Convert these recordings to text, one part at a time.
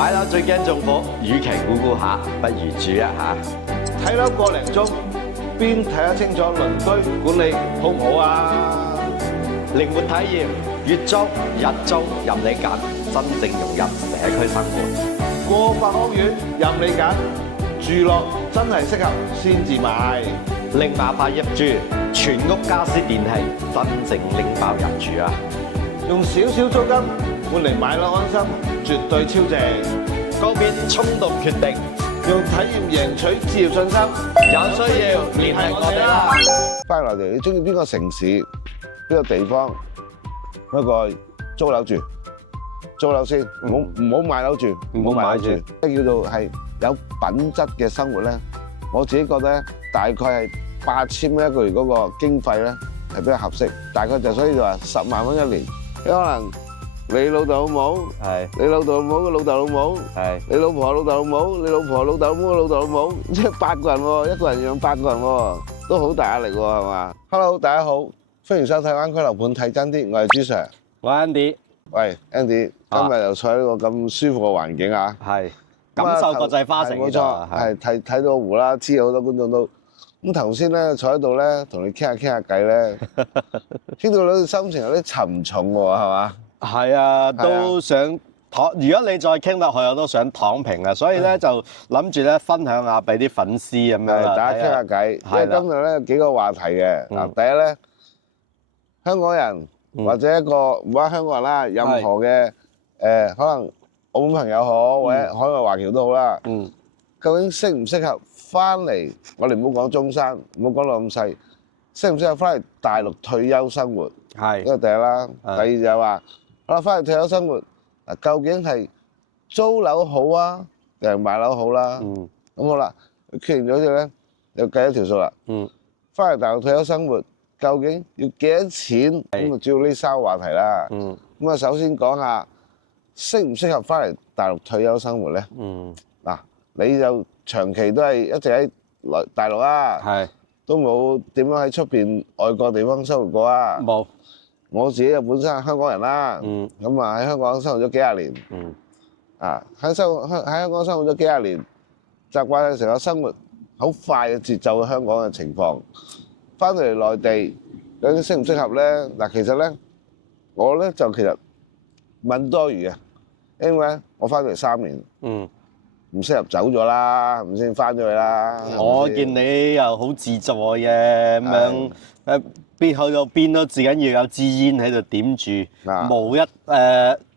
買樓最驚中伏，與其估下，不如住一下。睇樓個零鐘，邊睇得清楚鄰居管理好唔好啊？靈活體驗，月租、日租任你揀，真正融入社區生活。過百屋苑任你揀，住落真係適合先至買。零麻煩入住，全屋家私電器，真正拎包入住啊！用少少租金換嚟買樓安心，絕對超正。告別衝動決定，用體驗贏取置業信心。有需要聯繫我哋啦。翻嚟內地，你中意邊個城市、邊個地方？一個租樓住，租樓先，唔好買樓住，唔好買樓住。即叫做係有品質嘅生活咧。我自己覺得咧，大概係8000蚊一個月嗰個經費咧係比較合適。大概就所以就話10萬蚊一年。可能你老豆老母係，你老豆老母嘅老豆老母係，你老婆老豆老母，你老婆老豆老母嘅老豆老母，即係8個人喎，一個人養8個人喎，都好大壓力喎，係嘛？Hello，大家好，歡迎收睇灣區樓盤睇真啲，我係朱 Sir， 我係 Andy，喂 Andy，今日又坐喺呢個咁舒服嘅環境啊，係感受國際花城冇錯，係睇到湖啦，知好多觀眾都咁頭先咧坐喺度咧，同你傾下偈咧，傾到你心情有啲沉重喎，係嘛？係啊，都想躺。如果你再傾落去，我都想躺平啊。所以咧就諗住咧分享下俾啲粉絲咁樣啦，大家傾下偈。因為今日咧有幾個話題嘅。嗱，第一咧，香港人或者一個唔話香港人啦，任何嘅可能澳門朋友好，或者海外華僑都好啦。究竟適唔適合翻嚟？我哋唔好講中山，唔好講到咁細，適唔適合翻嚟大陸退休生活？係呢個第一啦。第二就係話，好啦，翻嚟退休生活，嗱，究竟係租樓好啊，定係買樓好啦？咁好啦，決定咗之後咧，又計一條數啦。翻嚟大陸退休生活，究竟要幾多錢？咁啊，主要呢三個話題啦。咁啊，首先講下適唔適合翻嚟大陸退休生活咧？嗱，你就長期都係一直喺大陸啊，都冇點樣喺出邊外國地方生活過啊？冇。我自己就本身係香港人啦，咁啊喺香港生活咗幾廿年，啊喺香港生活咗幾廿年，習慣咗成個生活好快嘅節奏嘅香港嘅情況，翻到嚟內地究竟適唔適合咧？嗱，其實咧我咧就其實問多餘嘅，因為咧我翻到嚟3年，唔適合走咗啦，唔先翻咗去啦。我見你又好自在嘅咁樣，邊去到邊都至緊要有支煙喺度點住，無一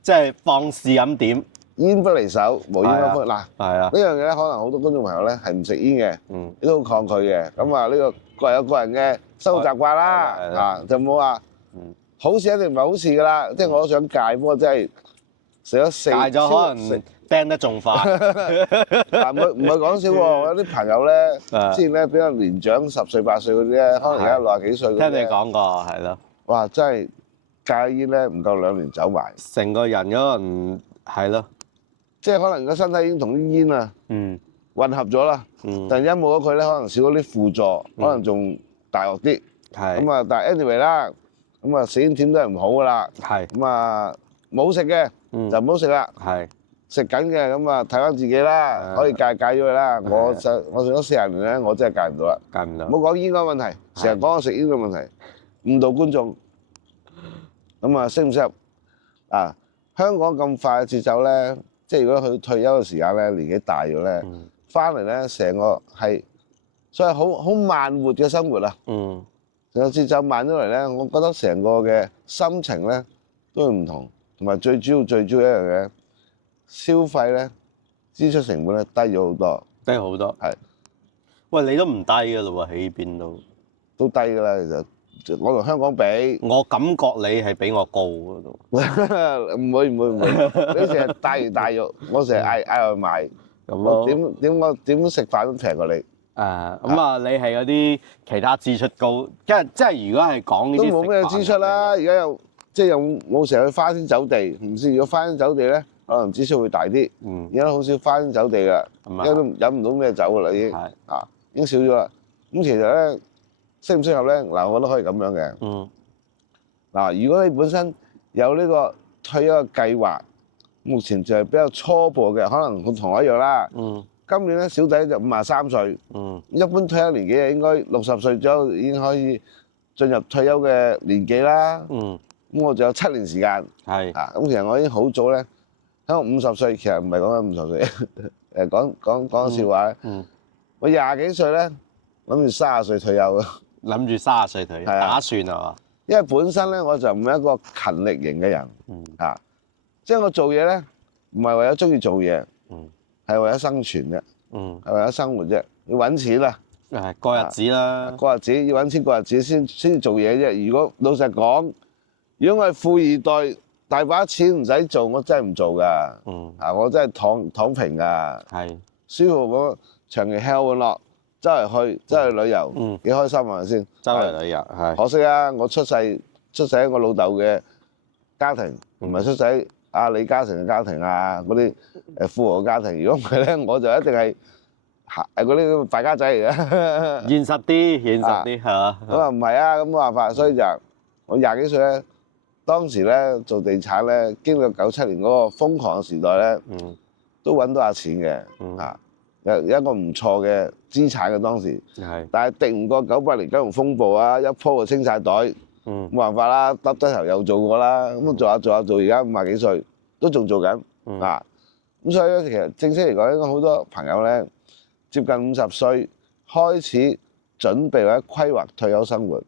即係放肆咁點。煙不離手，無煙不歡。嗱，係啊，呢樣嘢咧，可能好多觀眾朋友咧係唔食煙嘅，亦都好抗拒嘅。咁啊，呢個各有各人嘅生活習慣啦，啊就冇話好事一定唔係好事噶啦。即係我都想戒，不過真係食咗戒咗可能釘得仲快。嗱，唔係講笑喎，我有啲朋友咧，之前咧比較年長10歲8歲嗰啲咧，可能而家60幾歲嗰啲。聽你講過係咯。哇！真係戒煙咧，唔夠2年走埋。成個人嗰陣係咯。即係可能個身體已經同啲煙啊混合咗啦，突然間冇咗佢咧，可能少咗啲輔助，可能仲大鑊啲。咁啊，但係 anyway 啦，咁啊食煙點都係唔好噶啦。咁啊冇食嘅就唔好食啦。食緊嘅咁啊睇翻自己啦，可以戒咗佢啦。我食咗40年咧，我真係戒唔到啦。戒唔到。唔好講煙嗰個問題，成日講我食煙嘅問題，誤導觀眾。咁啊適唔適合啊？香港咁快嘅節奏咧？即係如果佢退休嘅時間咧，年紀大咗咧，翻嚟咧成個係，所以好慢活嘅生活啊。成個節奏慢咗嚟咧，我覺得成個嘅心情咧都會唔同，同埋最主要一樣嘢，消費咧支出成本咧低咗好多。低好多。係。喂，你都唔低㗎咯喎，喺呢邊都低㗎啦，其實。我同香港比，我感覺你係比我高嗰度。唔會，你成日大魚大肉，我成日嗌外賣，我點食飯都平過你。咁啊，你係嗰啲其他支出高，即係如果係講呢啲都冇咩支出啦。而家又冇成日去花天酒地，唔知如果花天酒地咧，可能支出會大啲。而家都好少花天酒地㗎，而家都飲唔到咩酒㗎啦，已經少咗啦。咁其實咧。適唔適合咧？嗱，我覺得可以咁樣嘅。嗱，如果你本身有呢個退休嘅計劃，目前就係比較初步嘅，可能同我一樣啦。今年咧小弟就53歲。一般退休年紀應該60歲左右已經可以進入退休嘅年紀啦。咁我仲有7年時間。咁其實我已經好早咧，喺我50歲，其實唔係講緊50歲，講笑話咧。我20幾歲咧，諗住30歲退休。諗住30歲退休，打算係嘛？因為本身咧我就唔係一個勤力型嘅人。即係我做嘢咧，唔係為咗中意做嘢，係為咗生存啫，係為咗生活啫，要揾錢啦，過日子啦，過日子要揾錢過日子先至做嘢啫。如果老實講，如果我係富二代，大把錢唔使做，我真係唔做噶。我真係躺平噶，舒服咁長期吃喝玩樂，周圍去旅遊，幾開心係咪先？周圍旅遊係。可惜啊，我出世喺我老豆嘅家庭，唔係出世喺阿李嘉誠嘅家庭啊，嗰啲富豪嘅家庭。如果唔係咧，我就一定係嗰啲敗家仔嚟嘅。現實啲係嘛？咁啊唔係啊，咁冇辦法，所以就我20幾歲咧，當時咧做地產咧，經歷97年嗰個瘋狂嘅時代咧，都揾到下錢嘅，有一個唔錯嘅資產嘅當時。但係敵唔過98年金融風暴啊，一鋪就清晒袋。冇辦法啦，耷低頭又做過啦，咁做下，而家50幾歲都仲做緊。咁所以咧，其實正式嚟講，應該好多朋友咧，接近50歲開始準備或者規劃退休生活。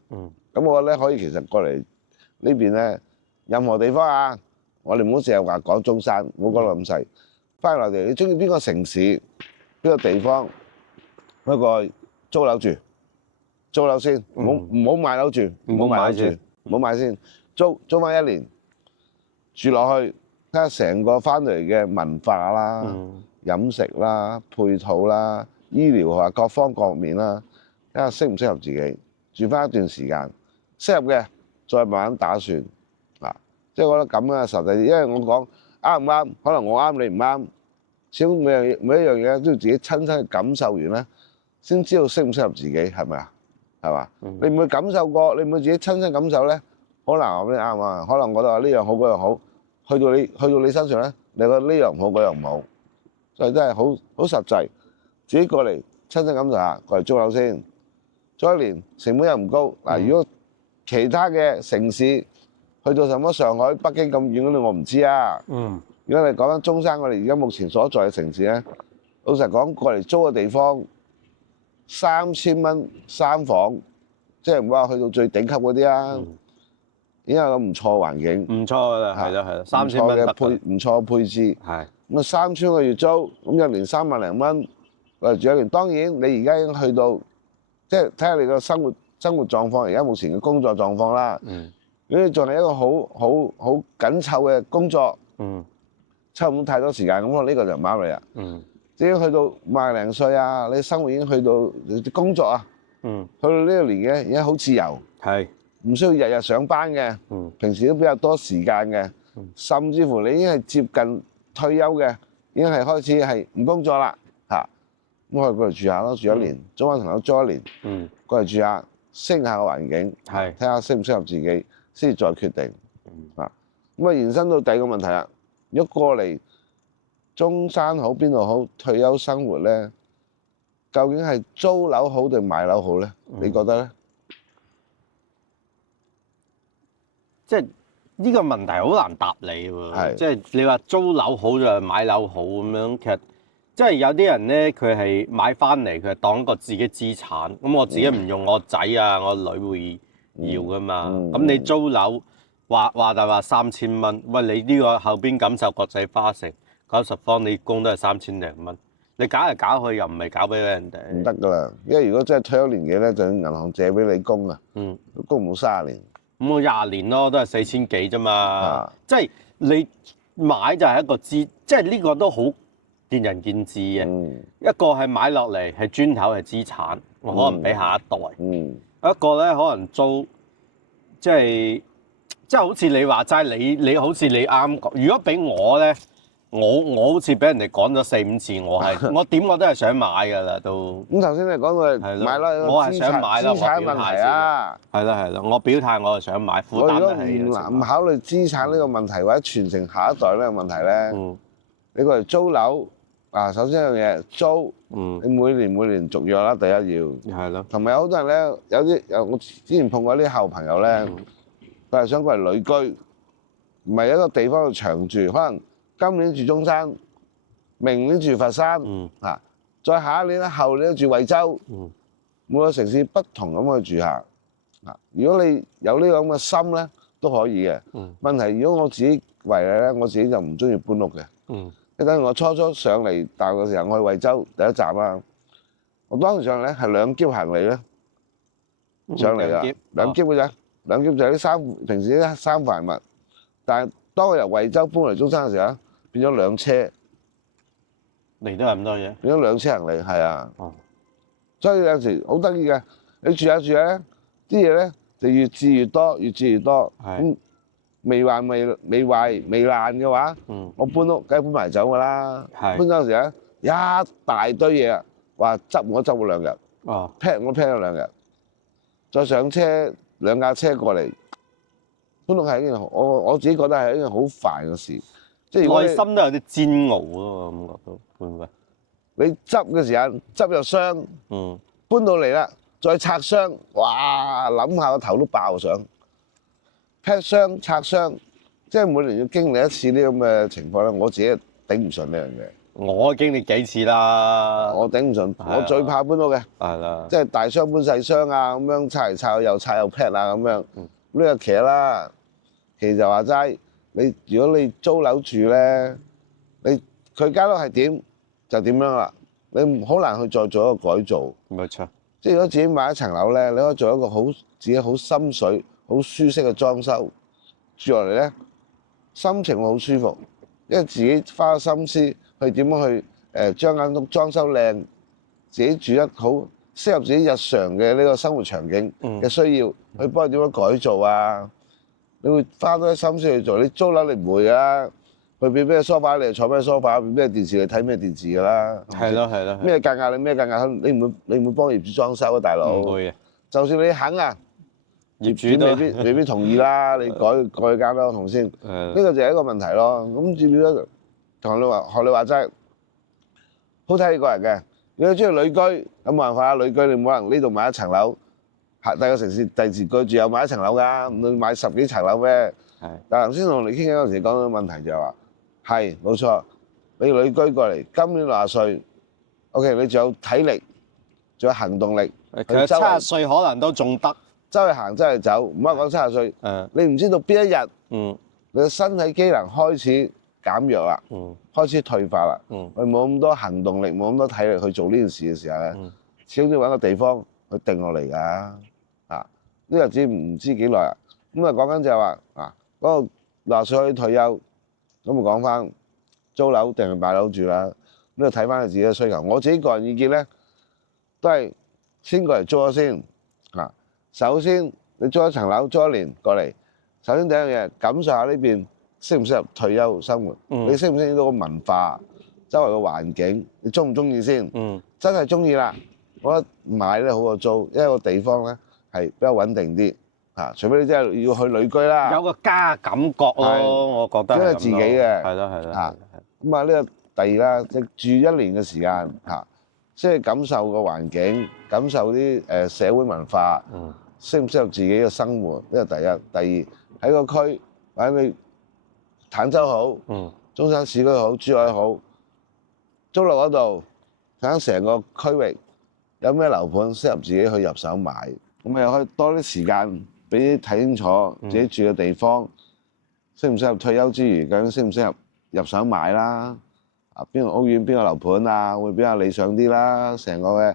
咁我覺得咧，可以其實過嚟呢邊咧，任何地方啊，我哋唔好成日話講中山，唔好講到咁細。翻嚟內地，你中意邊個城市、邊個地方，不過租樓住。租樓先，唔好買樓住，唔好買先，租翻1年住落去，睇下成個翻嚟嘅文化啦、飲食啦、配套啦、醫療啊各方各面啦，睇下適唔適合自己，住翻一段時間，適合嘅再慢慢打算。即係我覺得咁樣實際啲，因為我講啱唔啱，可能我啱你唔啱，始終每一樣嘢都要自己親身去感受完咧，先知道適唔適合自己，係咪啊？係嘛？你唔會感受過，你唔會自己親身感受咧，好難話俾你啱啊！可能我覺得呢樣好嗰樣好，去到你身上咧，你覺得呢樣唔好嗰樣唔好，所以真係好實際。自己過嚟親身感受下，過嚟租樓先，租1年成本又唔高。嗱，如果其他嘅城市去到什麼上海、北京咁遠嗰啲，我唔知啊。如果你講緊中山，我哋而家目前所在嘅城市咧，老實講過嚟租嘅地方。3000蚊3房，即係唔好話去到最頂級嗰啲啊，已經有個唔錯嘅環境，唔錯㗎啦，係啦，3000蚊唔錯嘅配置，咁啊3000個月租，咁1年3萬零蚊，住1年。當然你而家已經去到，即係睇下你個生活狀況，而家目前嘅工作狀況啦。如果你仲係一個好緊湊嘅工作，抽唔到太多時間，咁我呢個就唔啱你啦。已經去到50零歲啊，你生活已經去到工作啊，去到呢個年紀而家好自由，唔需要日日上班嘅，平時都比較多時間嘅，甚至乎你已經係接近退休嘅，已經係開始係唔工作啦嚇，咁可以過嚟住下咯，住1年，租翻層樓租1年，過嚟住下，適應下個環境，睇下適唔適合自己，先至再決定。咁啊延伸到第二個問題啦，如果過嚟中山好邊度好退休生活咧？究竟係租樓好定買樓好咧？你覺得咧？即係呢個問題好難答你喎。即係你話租樓好就係買樓好咁樣，其實即係有啲人咧，佢係買翻嚟，佢係當一個自己資產。咁我自己唔用，我仔啊、我女會要噶嘛。咁你租樓話就話3000蚊，喂，你呢個後邊錦繡國際花城90方，你供都係3000零蚊，你搞嚟搞去又唔係搞俾人哋，唔得噶啦。因為如果真係退休年紀咧，就銀行借俾你供啊，都供唔到30年。咁我20年咯，都係4000幾啫嘛。即係你買就係一個資，即係呢個都好見仁見智嘅。一個係買落嚟係磚頭係資產，我可能俾下一代。一個咧可能租，即係好似你話齋，你好似你啱講。如果俾我咧，我好似俾人哋講咗4-5次，我點我都係想買㗎啦都。咁頭先你講到係買啦，我係想買啦，資產問題啊。係啦，我表態我係想買，負擔得起。我如果唔考慮資產呢個問題或者傳承下一代呢個問題咧，你過嚟租樓啊，首先一樣嘢租，你每年續約啦，第一要。係咯。同埋有好多人咧，我之前碰過啲客戶朋友咧，佢係想過嚟旅居，唔係一個地方度長住，可能今年住中山，明年住佛山，啊，再下一年咧、後年住惠州，每個城市不同咁去住下。啊，如果你有呢個咁嘅心咧，都可以嘅。問題如果我自己為例咧，我自己就唔中意搬屋嘅。即係等於我初上嚟大陸嘅時候，我去惠州第一站啦，我當時上嚟咧係2篋行李咧上嚟㗎，兩篋嘅啫，兩篋就係啲平時啲衫褲鞋襪，但係當我由惠州搬嚟中山嘅時候咧，變咗2車，嚟都係咁多嘢，變咗2車行李，係啊，所以有時好得意嘅，你住下咧，啲嘢咧就越置越多，越置越多，咁未壞未爛嘅話，我搬屋梗係搬埋走㗎啦，搬走嗰時咧一大堆嘢啊，話執我執咗2日，pack 我 pack 咗2日，再上車2架車過嚟，搬屋係一件我自己覺得係一件好煩嘅事，即係如果內心都有啲煎熬咯，感覺到會唔會？你執嘅時間執入箱，搬到嚟啦，再拆箱，哇！諗下個頭都爆想 pack 箱拆箱，即係每年要經歷一次呢咁嘅情況咧，我自己頂唔順呢樣嘢。我經歷幾次啦，我頂唔順，我最怕搬屋嘅，係啦，即係大箱搬細箱啊，咁樣拆嚟拆去又拆又 pack 啊，咁樣呢個騎啦，騎就話齋，如果你租樓住咧，佢間屋係點就點樣啦，你好難去再做一個改造。冇錯，即係如果自己買一層樓咧，你可以做一個自己好心水、好舒適嘅裝修，住落嚟咧，心情會好舒服，因為自己花咗心思去點樣去將間屋裝修靚，自己住得好適合自己日常嘅呢個生活場景嘅需要，去幫佢點樣改造啊？你會花多啲心思去做，你租樓你唔會啊。佢俾咩梳化你就坐咩梳化，俾咩電視你睇咩電視㗎啦。係咯，咩價格你咩價格，你唔會幫業主裝修啊，大佬。唔會嘅。就算你肯啊，業主未必同意啦。你改間屋同先，呢個就係一個問題咯。咁至於咧，學你話齋，好睇你個人嘅。如果你中意旅居，咁冇辦法啊，旅居你冇可能呢度買一層樓，第個城市第時居住又買一層樓㗎，你買10幾層樓咩？但係頭先同你傾嗰陣時講到問題就係話。係冇錯，你旅居過嚟，今年60歲 ，OK， 你仲有體力，仲有行動力。其實70歲可能都仲得，周去行，周去走，唔好講70歲。你唔知道邊一日，你嘅身體機能開始減弱啦，開始退化啦，佢冇咁多行動力，冇咁多體力去做呢件事嘅時候咧，始終要揾個地方去定落嚟㗎。啊，呢日子唔知幾耐啊。咁啊講緊就係話啊，嗰個60歲可以退休。咁啊講翻租樓定係買樓住啦，咁就睇翻你自己嘅需求。我自己個人意見咧，都係先過嚟租咗先。啊，首先你租一層樓，租1年過嚟，首先第一樣嘢感受下呢邊適唔適合退休生活。你適唔適應到個文化、周圍嘅環境，你中唔中意先？真係中意啦，我覺得買咧好過租，因為個地方咧係比較穩定啲。啊！除非你真係要去旅居啦，有個家感覺咯，我覺得因為自己嘅，係咯。咁啊，呢個第二啦，即係住1年嘅時間嚇，即係感受個環境，感受啲社會文化，適唔適合自己嘅生活？呢個第一。第二喺個區，或者你坦洲好，中山市區好，珠海好，租落嗰度睇下成個區域有咩樓盤適合自己去入手買，咁又可以多啲時間。俾你睇清楚自己住嘅地方，適唔適合退休之餘，究竟適唔適合入手買啦？啊，邊個屋苑、邊個樓盤啊，會比較理想啲啦？成個嘅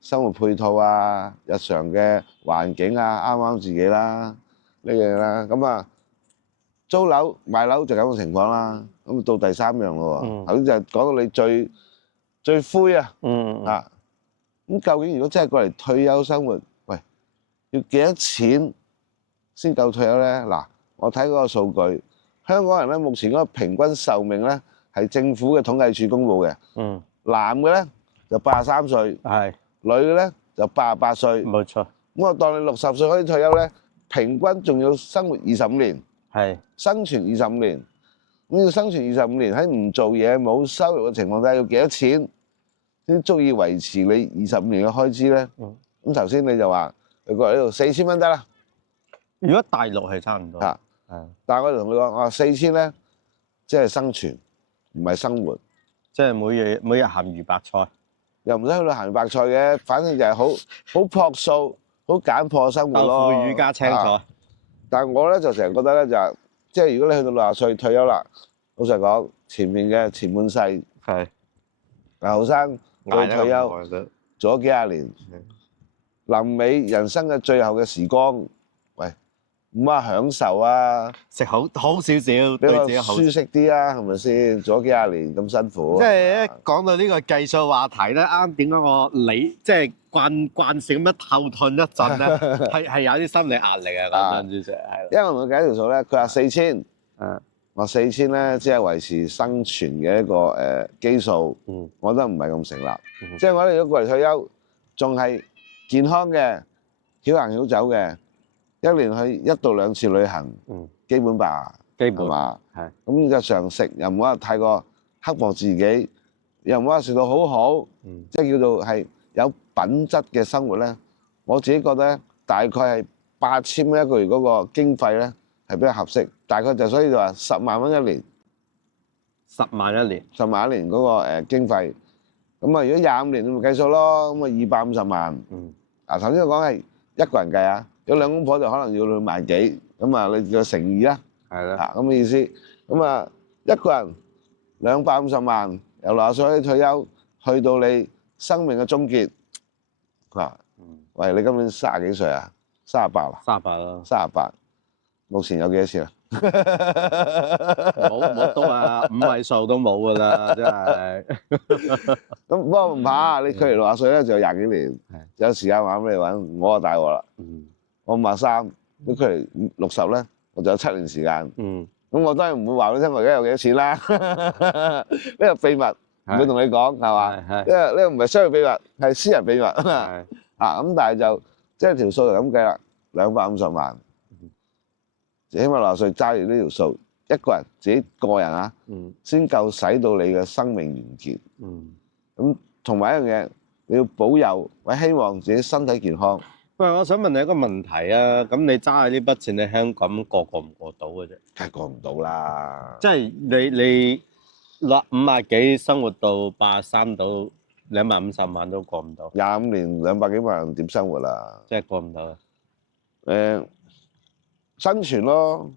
生活配套啊、日常嘅環境啊，啱唔啱自己啦？呢樣啦，咁啊，租樓、買樓就咁嘅情況啦。咁到第3樣咯喎，頭先就係講到你最灰啊，啊，咁究竟如果真係過嚟退休生活，喂，要幾多錢先夠退休咧？嗱，我睇嗰個數據，香港人咧目前嗰個平均壽命咧係政府嘅統計處公佈嘅。嗯。男嘅咧就83歲，係。女嘅咧就88歲。冇錯。咁我當你60歲可以退休咧，平均仲要生活25年，係。生存25年。咁要生存25年喺唔做嘢冇收入嘅情況底下，要幾多錢先足以維持你25年嘅開支咧？咁頭先你就話佢過嚟呢度4000蚊得啦。如果大陸係差唔多。係。但係我同佢講，我話4000咧，即係生存，唔係生活。即係每日鹹魚白菜。又唔使去到鹹魚白菜嘅，反正就係好樸素、好簡樸嘅生活咯。豆腐魚加青菜。但係我咧就成日覺得咧就係，即係如果你去到60歲退休啦，老實講，前面嘅前半世係後生到退休做咗幾廿年，臨尾人生嘅最後嘅時光，喂，唔好話享受啊，食好少少，對自己好舒適啲啊，係咪先？做咗幾廿年咁辛苦。即係一講到呢個計數話題咧，啱點解我即係慣性咁樣後退一陣咧？係有啲心理壓力啊，講真啲就係。因為我同佢計條數咧，佢話4000，話4000咧，只係維持生存嘅一個基數，我覺得唔係咁成立。即係我哋如果過嚟退休，仲係健康嘅，曉行曉走嘅，一年去1到2次旅行，基本吧，係嘛？係。咁日常食又唔好話太過刻薄自己，又唔好話食到好好，即係叫做係有品質嘅生活咧。我自己覺得咧，大概係8000蚊一個月嗰個經費咧係比較合適。大概就所以就話10萬蚊一年，10萬一年，10萬一年嗰個經費。咁啊，如果25年你咪計數咯，咁啊250萬。嗱，頭先我講係一個人計啊，有兩公婆就可能要2萬幾，咁啊你叫乘2啦。係啦。咁嘅意思，咁啊一個人250萬，由60歲開始退休，去到你生命嘅終結。喂，你今年30幾歲啊？38啊？38咯。38，目前有幾多錢啊？冇多啊，5位數都冇噶啦，真係。咁不過唔怕，你距離60歲咧就有20幾年，有時間玩俾你玩。我啊大鑊啦，我53，咁距離60咧，我就有7年時間。咁我當然唔會話俾你聽我而家有幾多錢啦，呢個秘密唔會同你講，係嘛？因為呢個唔係商業秘密，係私人秘密啊嘛。咁但係就即係條數就咁計啦，250萬。起碼60歲揸住呢條數，一個人自己個人啊，先夠使到你嘅生命完結。咁同埋一樣嘢，你要保佑或者希望自己身體健康。喂，我想問你一個問題啊，咁你揸住呢筆錢，你香港過唔過到嘅啫？梗係過唔到啦！即係你50幾生活到83到250萬都過唔到。25年200幾萬點生活啊？即係過唔到。生存咯，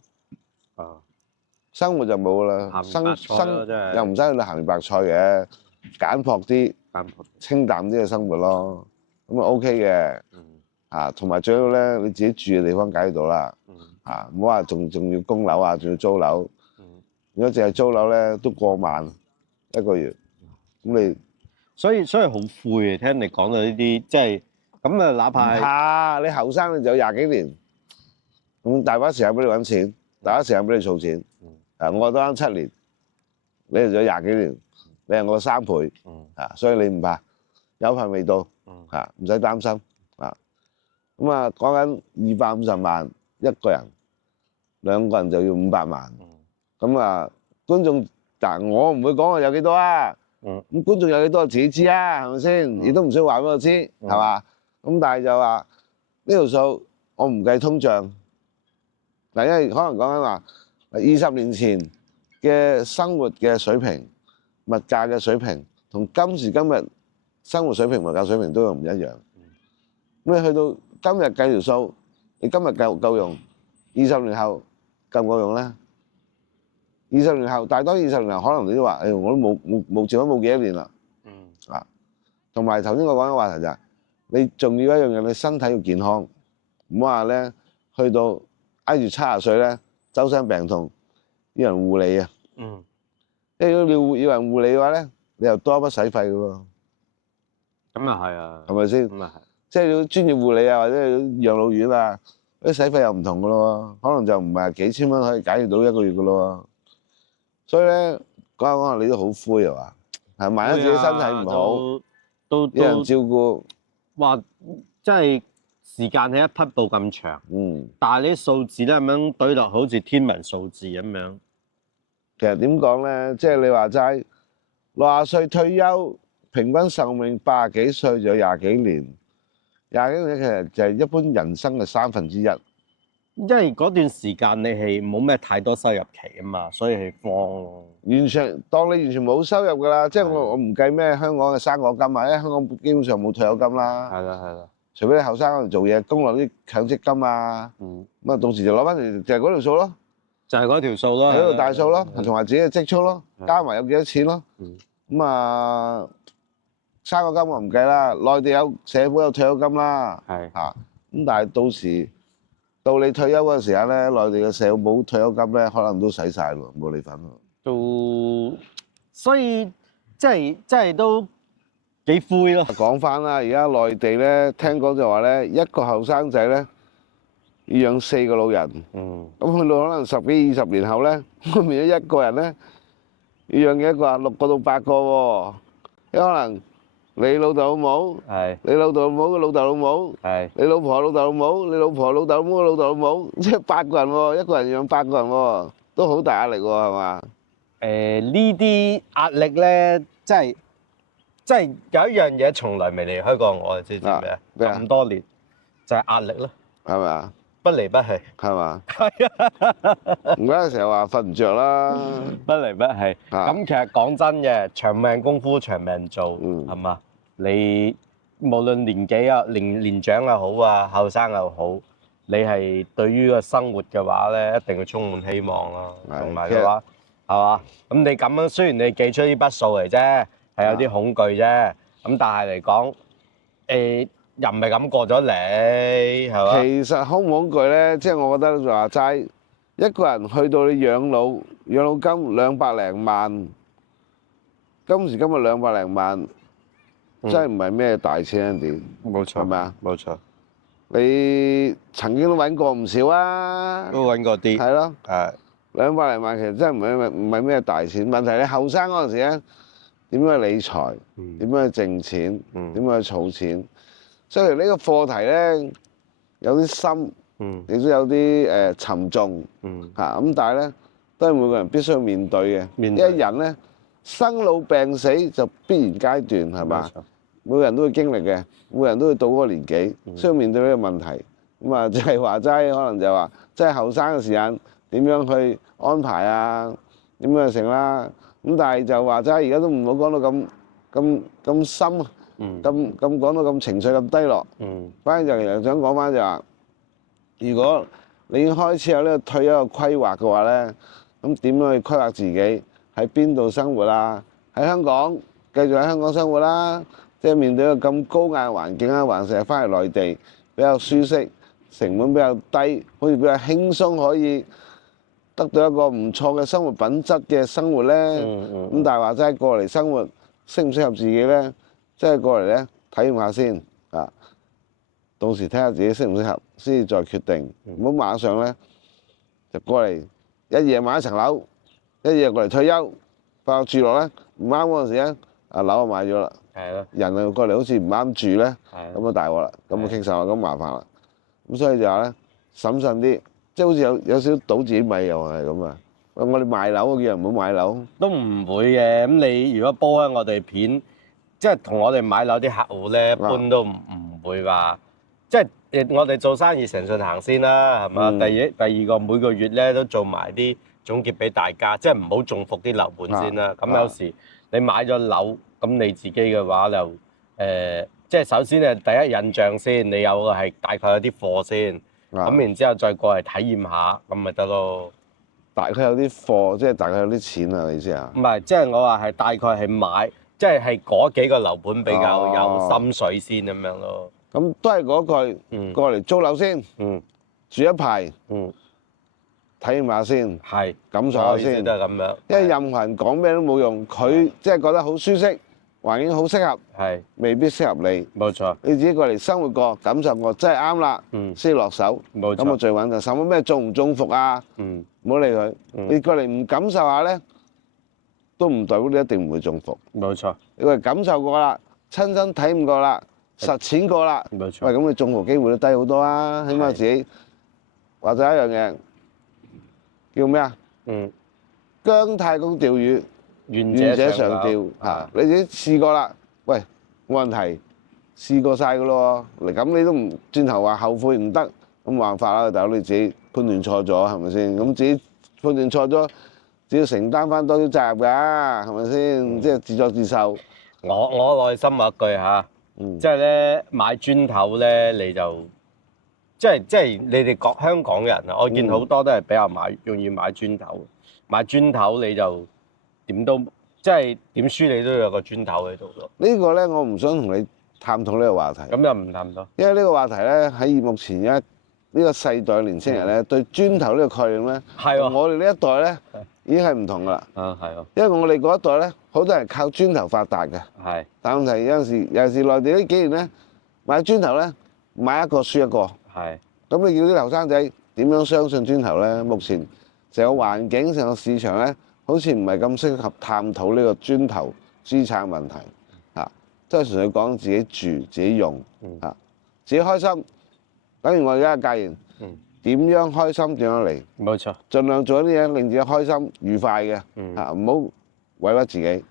生活就冇啦，又唔使去到鹹魚白菜嘅，簡樸啲、清淡啲嘅生活咯，咁啊 OK 嘅，同埋最好咧，你自己住嘅地方解決到啦，唔好話仲要供樓啊，仲要租樓，如果淨係租樓咧都過萬一個月，咁你所以好攰嘅，聽你講到呢啲，即係咁啊，哪怕係你後生你就有20幾年。咁大把時間俾你揾錢，大把時間俾你儲錢。我得啱7年，你就有20幾年，你係我3倍。所以你唔怕，有排未到，唔使擔心。咁啊，講緊250萬一個人，2個人就要500萬。咁啊，觀眾嗱，我唔會講我有幾多啊。咁觀眾有幾多自己知啊，係咪先？亦都唔需要話俾我知，係嘛？咁但係就話呢條數，我唔計通脹。嗱，因為可能講緊話20年前嘅生活嘅水平、物價嘅水平，同今時今日生活水平、物價水平都唔一樣。咁你去到今日計條數，你今日夠用，20年後夠唔夠用咧？20年後，但係當20年後，可能你都話，我都冇剩咗冇幾多年啦。同埋頭先我講嘅話題就係，你仲要一樣嘢，你身體要健康，唔好話咧去到挨住70歲咧，周身病痛，要人護理啊。即係如果你要人護理嘅話咧，你又多一筆使費嘅喎。咁啊係啊，係咪先？咁啊係。即係要專業護理啊，或者養老院啊，啲使費又唔同嘅咯喎，可能就唔係幾千蚊可以解決到一個月嘅咯喎。所以咧，講下講下你都好灰係嘛？係萬一自己身體唔好，都有人照顧，話真係時間係一匹布咁長。但係你啲數字咧咁樣堆落，好似天文數字咁樣。其實點講咧？即係你話齋，60歲退休，平均壽命80幾歲，就有廿幾年。廿幾年其實就係一般人生嘅1/3。因為嗰段時間你係冇咩太多收入期啊嘛，所以係放咯。完全當你完全冇收入㗎啦，即係我唔計咩香港嘅生果金啊，因為香港基本上冇退休金啦。係啦。除非你後生嗰陣做嘢，供落啲強積金啊。咁啊，到時就攞翻嚟就係嗰條數咯。就係嗰條數咯。係嗰條大數咯，同埋自己嘅積蓄咯，加埋有幾多錢咯。咁啊，生果金我唔計啦，內地有社保有退休金啦。係嚇。咁但係到你退休嗰陣時間咧，內地嘅社保退休金咧，可能都使晒喎，冇你份喎。所以即係都幾灰咯。講翻啦，而家內地咧，聽講就話咧，一個後生仔咧要養4個老人。咁去到可能10幾20年後咧，變咗一個人咧要養幾多個啊？6個到8個喎。有可能你老豆老母，你老豆老母嘅老豆老母，你老婆老豆老母，你老婆老豆老母嘅老豆老母，即係8個人喎，一個人養8個人喎，都好大壓力喎，係嘛？呢啲壓力咧，真係有一樣嘢從來未離開過我，知唔知咩啊？咁多年就係壓力咯，係咪啊？不離不棄，係嘛？係啊！唔怪得成日話瞓唔着啦，不離不棄。咁其實講真嘅，長命功夫長命做，係嘛？你無論年紀啊、年長又好啊、後生又好，你係對於個生活嘅話咧，一定要充滿希望咯。同埋嘅話，係嘛？咁你咁樣雖然你記出呢筆數嚟啫，係有啲恐懼啫。咁但係嚟講，又唔係咁過咗嚟，係嘛？其實恐唔恐懼咧，即係我覺得就話齋，一個人去到你養老金200零萬，今時今日200零萬，真係唔係咩大錢一啲，冇錯，係咪啊？冇錯，你曾經都揾過唔少啊，都揾過啲，係咯，係200零萬其實真係唔係咩大錢。問題你後生嗰陣時咧，點樣去理財？點樣去掙錢？點樣去儲錢？所以呢個課題咧有啲深，亦都有啲沉重嚇。咁但係咧都係每個人必須要面對嘅。因為人咧生老病死就必然階段係嘛？每個人都會經歷嘅，每個人都會到嗰個年紀，需要面對呢個問題。咁啊，即係話齋，可能就話即係後生嘅時間點樣去安排啊？點樣成啦？咁但係就話齋，而家都唔好講到咁深啊！咁講到咁情緒咁低落，反正就其實想講翻就話，如果你已經開始有呢個退休嘅規劃嘅話咧，咁點樣去規劃自己喺邊度生活啊？喺香港繼續喺香港生活啦，即係面對一個咁高壓環境啊，還是係翻嚟內地比較舒適，成本比較低，好似比較輕鬆可以得到一個唔錯嘅生活品質嘅生活咧。咁但係話齋過嚟生活適唔適合自己咧？即係過嚟咧體驗下先啊，到時睇下自己適唔適合，先至再決定。唔好馬上咧就過嚟一夜買一層樓，一夜過嚟退休，發覺住落咧唔啱嗰陣時咧，啊樓就買咗啦。係咯。人啊過嚟好似唔啱住咧，咁啊大鑊啦，咁啊棘手啦，咁麻煩啦。咁所以就話咧審慎啲，即係好似有少少倒自己米又係咁啊。我哋賣樓，叫人唔好買樓。都唔會嘅，咁你如果煲開我哋片。即係同我哋買樓啲客戶咧，一般都唔會話，即係我哋做生意誠信行先啦，係嘛？第二個每個月咧都做埋啲總結俾大家，即係唔好中伏啲樓盤先啦。咁有時你買咗樓，咁你自己嘅話就即係首先係第一印象先，你有係大概有啲貨先，咁然之後再過嚟體驗下，咁咪得咯。大概有啲貨，即係大概有啲錢啊？你意思啊？唔係，即係我話係大概係買。即係嗰幾個樓盤比較有心水先咁樣咯。咁都係嗰句，過嚟租樓先，住一排，體驗下先，係感受下先，都係咁樣。因為任何人講咩都冇用，佢即係覺得好舒適，環境好適合，係未必適合你。冇錯，你自己過嚟生活過、感受過，真係啱啦，先落手。冇錯，咁啊最穩陣。什麼咩中唔中伏啊？唔好理佢。你過嚟唔感受下咧？都唔代表你一定唔會中伏。冇錯。你話感受過啦，親身體驗過啦，實踐過啦，冇錯。喂，咁你中伏機會都低好多啊！起碼自己或者一樣嘢叫咩啊？姜太公釣魚，願者上釣嚇。你自己試過啦，喂，冇問題，試過晒噶咯喎。咁你都唔轉頭話後悔唔得，咁冇辦法啦，大佬你自己判斷錯咗係咪先？咁自己判斷錯咗，只要承擔翻多啲責任㗎，係咪先？即係自作自受。我內心有一句嚇，即係咧買磚頭咧，你就即係你哋香港人啊，我見好多都係比較容易買磚頭。買磚頭你就點都即係點輸你都有個磚頭喺度咯。呢個咧我唔想同你探討呢個話題。咁又唔探討？因為呢個話題咧喺目前呢個世代年青人咧對磚頭呢個概念咧，同我哋呢一代咧已經係唔同噶啦。係喎。因為我哋嗰一代咧，好多人靠磚頭發達嘅。係。但問題有陣時，尤其是內地呢幾年咧，買磚頭咧買一個輸一個。係。咁你叫啲後生仔點樣相信磚頭咧？目前成個環境、成個市場咧，好似唔係咁適合探討呢個磚頭資產問題嚇，即係純粹講自己住、自己用嚇，自己開心。等於我而家嘅格言，點樣開心點樣嚟，冇錯。盡量做一啲嘢令自己開心、愉快嘅嚇，唔好委屈自己，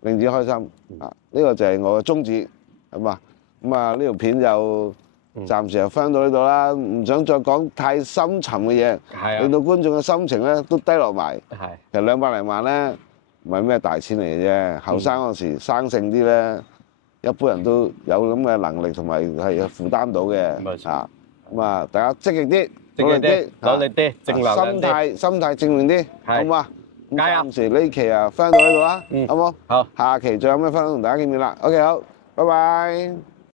令自己開心啊！呢個就係我嘅宗旨，係嘛？咁啊，呢條片就暫時就分到呢度啦，唔想再講太深沉嘅嘢，令到觀眾嘅心情咧都低落埋。其實200零萬咧唔係咩大錢嚟嘅啫，後生嗰時生性啲咧，一般人都有咁嘅能力同埋係負擔到嘅。啊，咁啊，大家積極啲，努力啲，努力啲，正能量啲，心態正面啲，好嘛？加油！暫時呢期啊分到呢度啦，好冇？好，下期再有咩分享同大家見面啦。OK，好，拜拜。